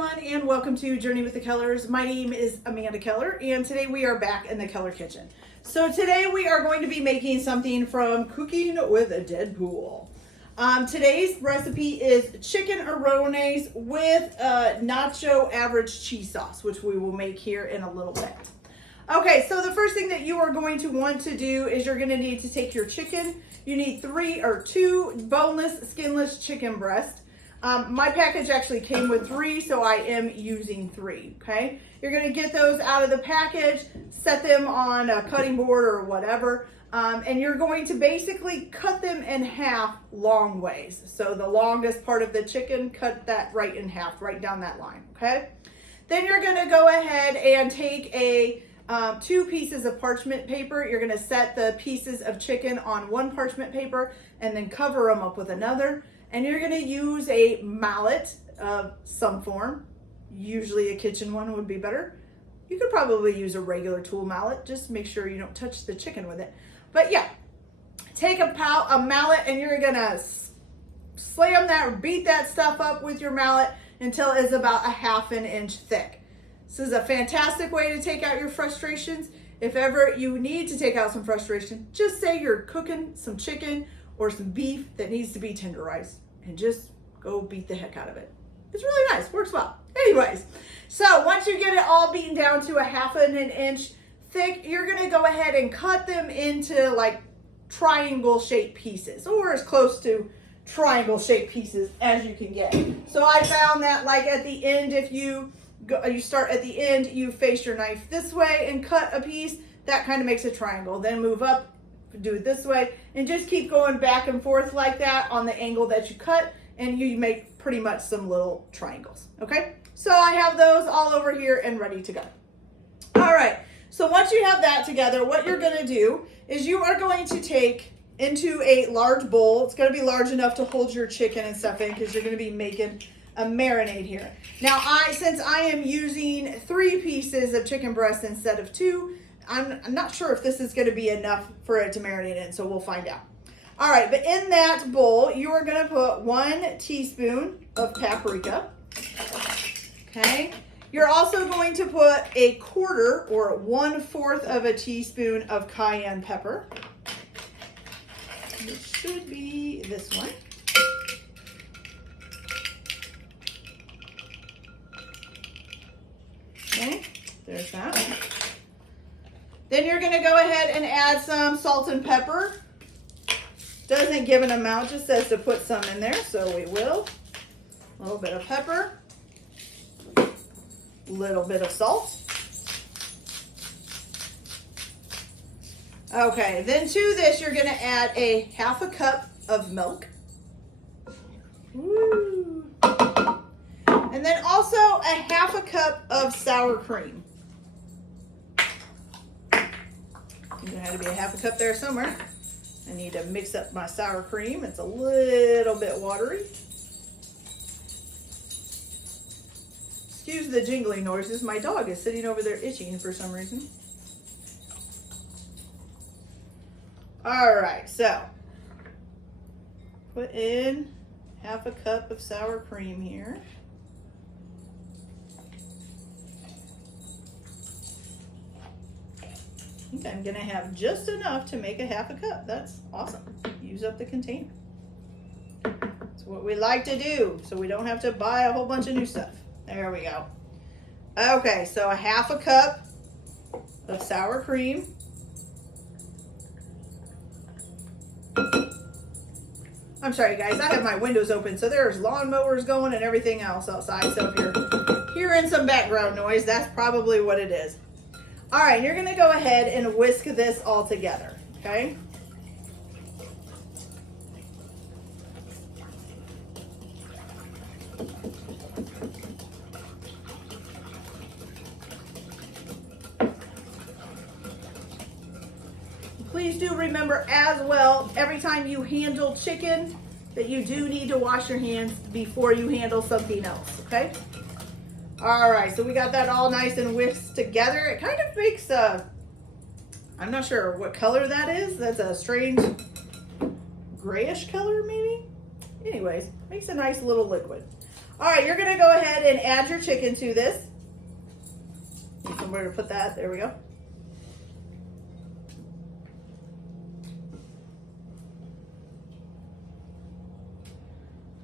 everyone, and welcome to Journey with the Kellers. My name is Amanda Keller, and today we are back in the Keller kitchen. So today we are going to be making something from Cooking with Deadpool. Today's recipe is chicken Arrones with Nacho Average Cheese Sauce, which we will make here in a little bit. Okay, so the first thing that you are going to want to do is you're going to need to take your chicken. You need 2 boneless, skinless chicken breasts. My package actually came with 3, so I am using 3, okay? You're gonna get those out of the package, set them on a cutting board or whatever, and you're going to basically cut them in half long ways. So the longest part of the chicken, cut that right in half, right down that line, okay? Then you're gonna go ahead and take 2 pieces of parchment paper. You're gonna set the pieces of chicken on one parchment paper and then cover them up with another. And you're gonna use a mallet of some form. Usually a kitchen one would be better. You could probably use a regular tool mallet. Just make sure you don't touch the chicken with it. But yeah, take a mallet and you're gonna slam that or beat that stuff up with your mallet until it's about a 1/2 inch thick. This is a fantastic way to take out your frustrations. If ever you need to take out some frustration, just say you're cooking some chicken or some beef that needs to be tenderized and just go beat the heck out of it. It's really nice, works well. Anyways, so once you get it all beaten down to a 1/2 inch thick, you're gonna go ahead and cut them into like triangle shaped pieces, or as close to triangle shaped pieces as you can get. So I found that like at the end, if you start at the end, you face your knife this way and cut a piece, that kind of makes a triangle. Then move up, do it this way, and just keep going back and forth like that on the angle that you cut, and you make pretty much some little triangles, okay? So I have those all over here and ready to go. All right, so once you have that together, what you're gonna do is you are going to take into a large bowl. It's gonna be large enough to hold your chicken and stuff in because you're gonna be making a marinade here. Now, since I am using 3 pieces of chicken breast instead of 2, I'm not sure if this is going to be enough for it to marinate in, so we'll find out. All right, but in that bowl, you are going to put 1 teaspoon of paprika, okay? You're also going to put 1/4 or 1/4 of a teaspoon of cayenne pepper. It should be this one. Okay, there's that. Then you're gonna go ahead and add some salt and pepper. Doesn't give an amount, just says to put some in there, so we will. A little bit of pepper, a little bit of salt. Okay, then to this you're gonna add 1/2 cup of milk. Woo. And then also 1/2 cup of sour cream. There had to be 1/2 cup there somewhere. I need to mix up my sour cream. It's a little bit watery. Excuse the jingling noises. My dog is sitting over there itching for some reason. All right, so put in 1/2 cup of sour cream here. I think I'm gonna have just enough to make 1/2 cup. That's awesome. Use up the container. That's what we like to do, so we don't have to buy a whole bunch of new stuff. There we go. Okay, so 1/2 cup of sour cream. I'm sorry guys, I have my windows open, so there's lawnmowers going and everything else outside. So if you're hearing some background noise, that's probably what it is. All right, you're gonna go ahead and whisk this all together, okay? Please do remember as well, every time you handle chicken, that you do need to wash your hands before you handle something else, okay? All right, so we got that all nice and whisked together. It kind of makes I'm not sure what color that is. That's a strange grayish color maybe. Anyways, makes a nice little liquid. All right, you're gonna go ahead and add your chicken to this. Need somewhere to put that. There we go.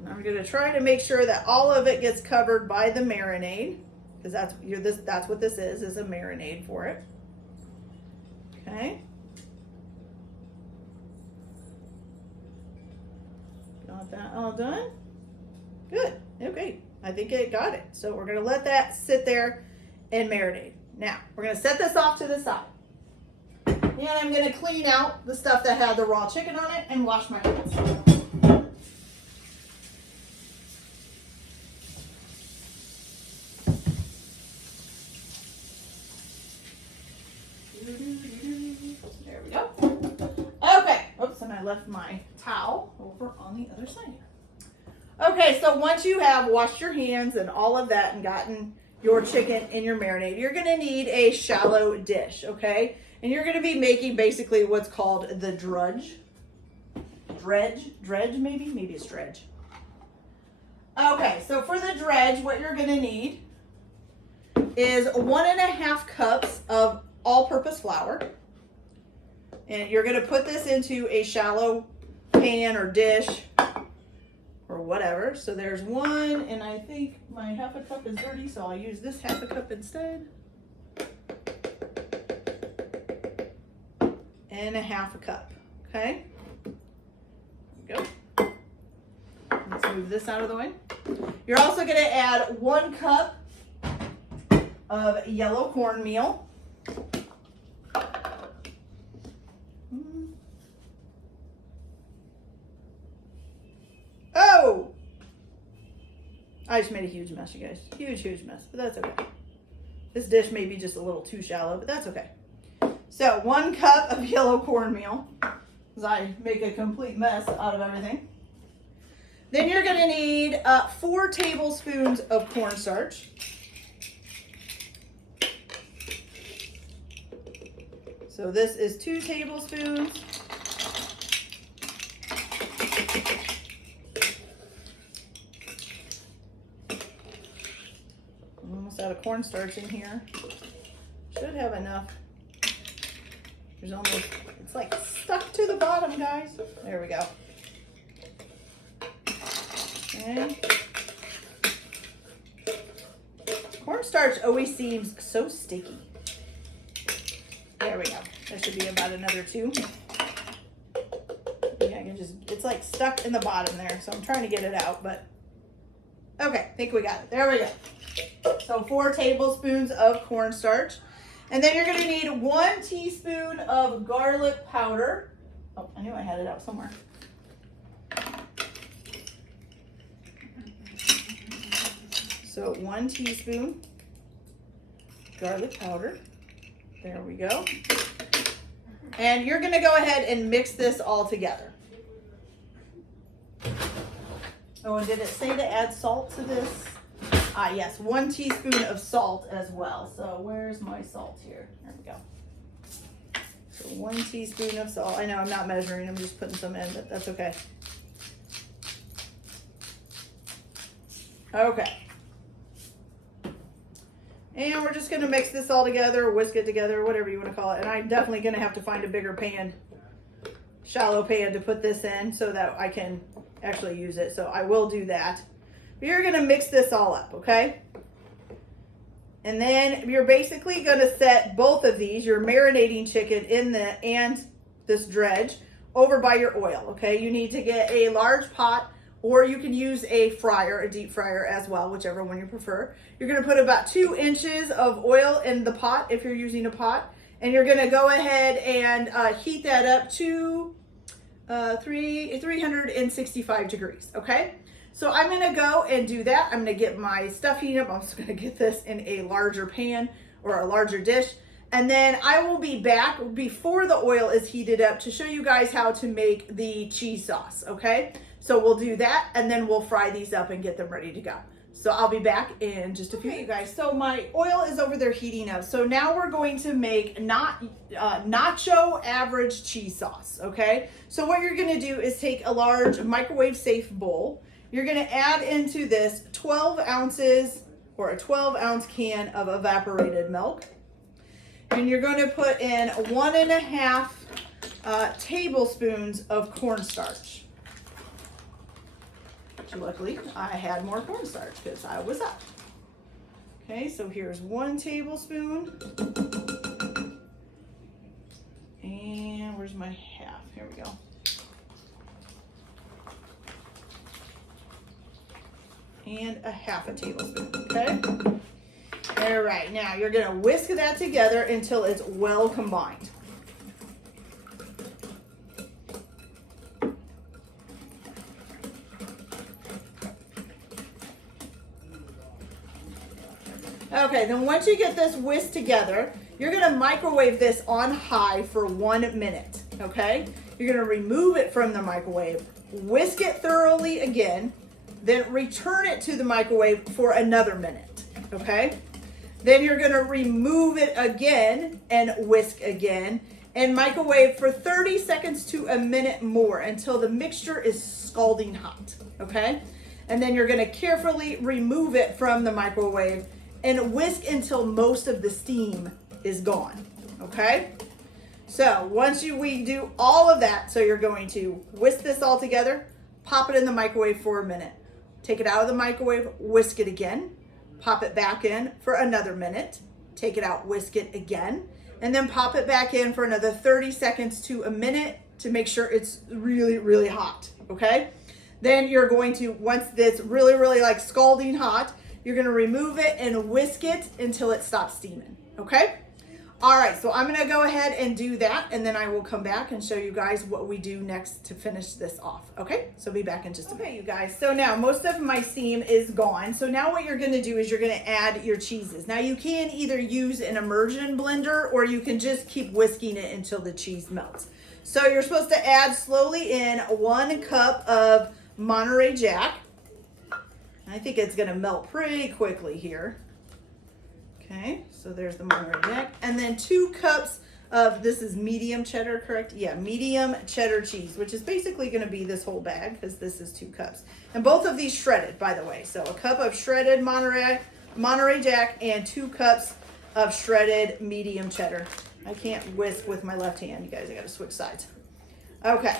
And I'm gonna try to make sure that all of it gets covered by the marinade, because that's what this is a marinade for it. Okay. Got that all done. Good. Okay. I think it got it. So we're going to let that sit there and marinate. Now, we're going to set this off to the side. And I'm going to clean out the stuff that had the raw chicken on it and wash my hands. There we go. Okay. Oops, and I left my towel over on the other side here. Okay, so once you have washed your hands and all of that and gotten your chicken in your marinade, you're going to need a shallow dish, okay? And you're going to be making basically what's called the dredge, maybe it's dredge. Okay, so for the dredge, what you're going to need is 1.5 cups of all-purpose flour. And you're going to put this into a shallow pan or dish or whatever. So there's one, and I think my 1/2 cup is dirty, so I'll use this 1/2 cup instead. And 1/2 cup, okay? There we go. Let's move this out of the way. You're also going to add 1 cup of yellow cornmeal. Oh! I just made a huge mess, you guys. Huge mess, but that's okay. This dish may be just a little too shallow, but that's okay. So 1 cup of yellow cornmeal, because I make a complete mess out of everything. Then you're going to need 4 tablespoons of cornstarch. So this is 2 tablespoons. Almost out of cornstarch in here. Should have enough. There's almost, it's like stuck to the bottom, guys. There we go. Okay. Cornstarch always seems so sticky. There we go. That should be about another 2. Yeah, I can just, it's like stuck in the bottom there, so I'm trying to get it out, but okay, I think we got it. There we go. So 4 tablespoons of cornstarch. And then you're going to need 1 teaspoon of garlic powder. Oh, I knew I had it out somewhere. So 1 teaspoon garlic powder. There we go. And you're going to go ahead and mix this all together. Oh, and did it say to add salt to this? Ah, yes, 1 teaspoon of salt as well. So where's my salt here? There we go. So 1 teaspoon of salt. I know I'm not measuring, I'm just putting some in, but that's okay. Okay. And we're just gonna mix this all together, whisk it together, whatever you wanna call it. And I'm definitely gonna have to find a bigger pan, shallow pan to put this in so that I can actually use it. So I will do that. You're going to mix this all up, okay? And then you're basically going to set both of these, your marinating chicken and this dredge, over by your oil, okay? You need to get a large pot, or you can use a fryer, a deep fryer as well, whichever one you prefer. You're going to put about 2 inches of oil in the pot if you're using a pot, and you're going to go ahead and heat that up to 365 degrees, okay? So I'm going to go and do that. I'm going to get my stuff heated up. I'm just going to get this in a larger pan or a larger dish. And then I will be back before the oil is heated up to show you guys how to make the cheese sauce, okay? So we'll do that, and then we'll fry these up and get them ready to go. So I'll be back in just a few, you guys. So my oil is over there heating up. So now we're going to make Nacho Average Cheese Sauce, okay? So what you're going to do is take a large microwave safe bowl. you're going to add into this 12 ounces or a 12-ounce can of evaporated milk. And you're going to put in 1.5 tablespoons of cornstarch. Luckily, I had more cornstarch because I was up. Okay, so here's 1 tablespoon. And where's my half? Here we go. And a 1/2 tablespoon, okay? All right, now you're gonna whisk that together until it's well combined. Okay, then once you get this whisked together, you're gonna microwave this on high for 1 minute, okay? You're gonna remove it from the microwave, whisk it thoroughly again, then return it to the microwave for another minute, okay? Then you're gonna remove it again and whisk again and microwave for 30 seconds to a minute more until the mixture is scalding hot, okay? And then you're gonna carefully remove it from the microwave and whisk until most of the steam is gone, okay? So once we do all of that, so you're going to whisk this all together, pop it in the microwave for a minute, take it out of the microwave, whisk it again, pop it back in for another minute, take it out, whisk it again, and then pop it back in for another 30 seconds to a minute to make sure it's really, really hot, okay? Then you're going to, once it's really, really like scalding hot, you're gonna remove it and whisk it until it stops steaming, okay? All right, so I'm gonna go ahead and do that, and then I will come back and show you guys what we do next to finish this off, okay? So be back in just a minute. Okay, you guys, so now most of my steam is gone. So now what you're gonna do is you're gonna add your cheeses. Now you can either use an immersion blender or you can just keep whisking it until the cheese melts. So you're supposed to add slowly in 1 cup of Monterey Jack. I think it's gonna melt pretty quickly here. Okay, so there's the Monterey Jack. And then 2 cups of, this is medium cheddar, correct? Yeah, medium cheddar cheese, which is basically gonna be this whole bag because this is 2 cups. And both of these shredded, by the way. So a cup of shredded Monterey Jack and 2 cups of shredded medium cheddar. I can't whisk with my left hand, you guys, I gotta switch sides. Okay,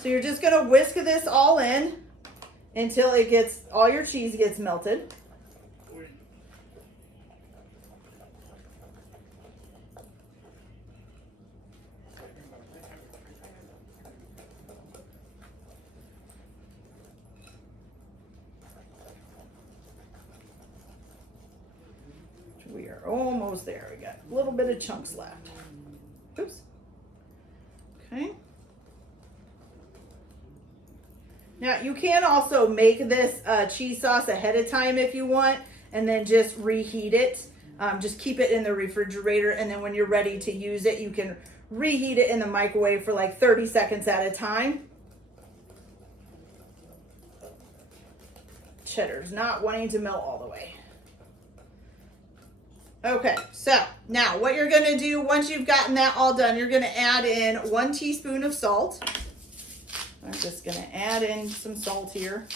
so you're just gonna whisk this all in until it gets, all your cheese gets melted. We are almost there. We got a little bit of chunks left. Oops. Okay. Now you can also make this cheese sauce ahead of time if you want, and then just reheat it. Just keep it in the refrigerator, and then when you're ready to use it, you can reheat it in the microwave for like 30 seconds at a time. Cheddar's not wanting to melt all the way. Okay, so now what you're gonna do once you've gotten that all done, you're gonna add in 1 teaspoon of salt. I'm just gonna add in some salt here.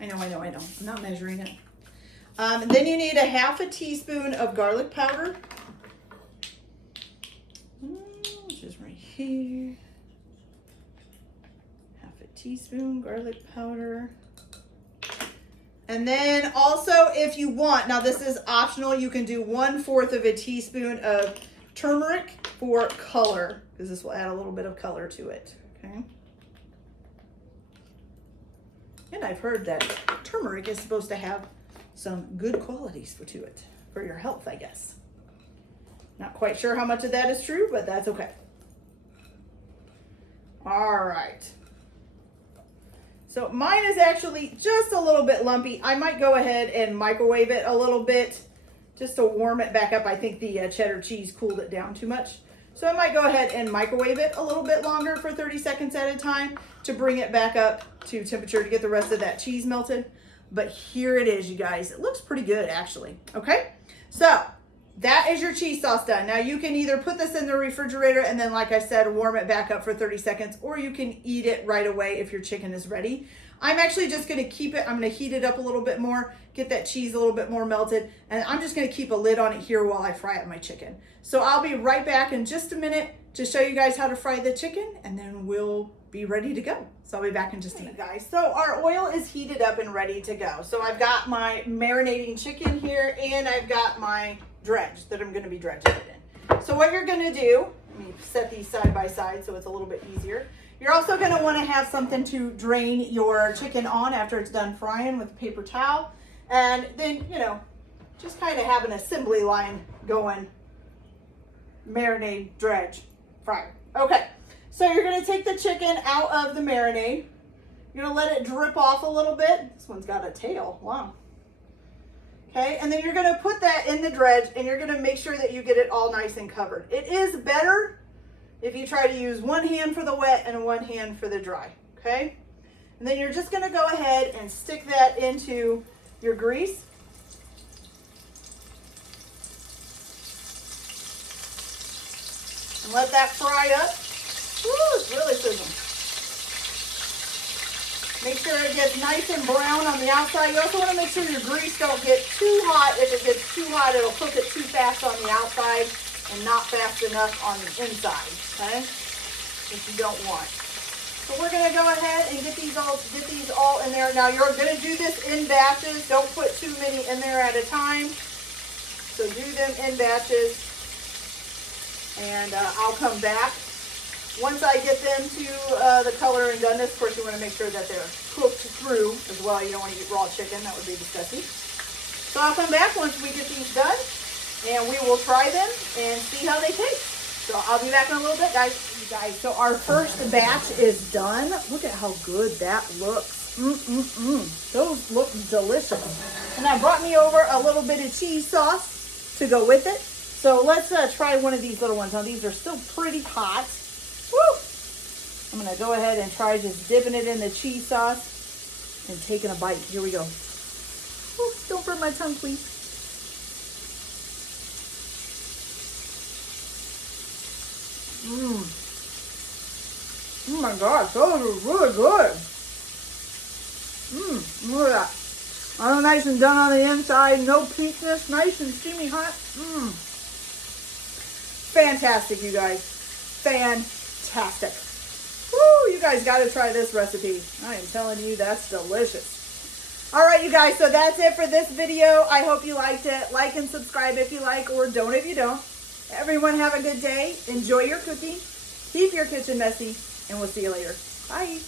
I know, I'm not measuring it. Then you need a 1/2 teaspoon of garlic powder, which is right here. 1/2 teaspoon garlic powder. And then also, if you want, now this is optional, you can do 1/4 teaspoon of turmeric for color, because this will add a little bit of color to it, okay? And I've heard that turmeric is supposed to have some good qualities to it, for your health, I guess. Not quite sure how much of that is true, but that's okay. All right. So mine is actually just a little bit lumpy. I might go ahead and microwave it a little bit just to warm it back up. I think the cheddar cheese cooled it down too much. So I might go ahead and microwave it a little bit longer for 30 seconds at a time to bring it back up to temperature to get the rest of that cheese melted. But here it is, you guys. It looks pretty good, actually. Okay, so that is your cheese sauce done. Now you can either put this in the refrigerator and then, like I said, warm it back up for 30 seconds, or you can eat it right away if your chicken is ready. I'm actually just gonna keep it, I'm gonna heat it up a little bit more, get that cheese a little bit more melted, and I'm just gonna keep a lid on it here while I fry up my chicken. So I'll be right back in just a minute to show you guys how to fry the chicken, and then we'll be ready to go. So I'll be back in just a minute, guys. So our oil is heated up and ready to go. So I've got my marinating chicken here, and I've got my dredge that I'm gonna be dredging it in. So what you're gonna do, let me set these side by side so it's a little bit easier. You're also gonna wanna have something to drain your chicken on after it's done frying with a paper towel. And then, you know, just kind of have an assembly line going, marinade, dredge, fryer. Okay, so you're gonna take the chicken out of the marinade. You're gonna let it drip off a little bit. This one's got a tail, wow. Okay, and then you're gonna put that in the dredge and you're gonna make sure that you get it all nice and covered. It is better if you try to use one hand for the wet and one hand for the dry, okay? And then you're just gonna go ahead and stick that into your grease. And let that fry up. Woo, it's really sizzling. Make sure it gets nice and brown on the outside. You also want to make sure your grease don't get too hot. If it gets too hot, it'll cook it too fast on the outside and not fast enough on the inside, okay? Which you don't want. So we're gonna go ahead and get these all in there. Now you're gonna do this in batches. Don't put too many in there at a time. So do them in batches. And I'll come back. Once I get them to the color and doneness, of course you want to make sure that they're cooked through as well. You don't want to eat raw chicken, that would be disgusting. So I'll come back once we get these done and we will try them and see how they taste. So I'll be back in a little bit, guys. You guys, so our first batch is done. Look at how good that looks. Those look delicious. And I brought me over a little bit of cheese sauce to go with it. So let's try one of these little ones. Now these are still pretty hot. Woo! I'm gonna go ahead and try just dipping it in the cheese sauce and taking a bite. Here we go. Woo, don't burn my tongue, please. Oh my gosh, those are really good. Look at that. All nice and done on the inside, no peakness, nice and steamy hot. Fantastic, you guys. Fantastic. Woo, you guys got to try this recipe. I am telling you, that's delicious. All right, you guys, so that's it for this video. I hope you liked it. Like and subscribe if you like, or don't if you don't. Everyone have a good day. Enjoy your cooking. Keep your kitchen messy, and we'll see you later. Bye.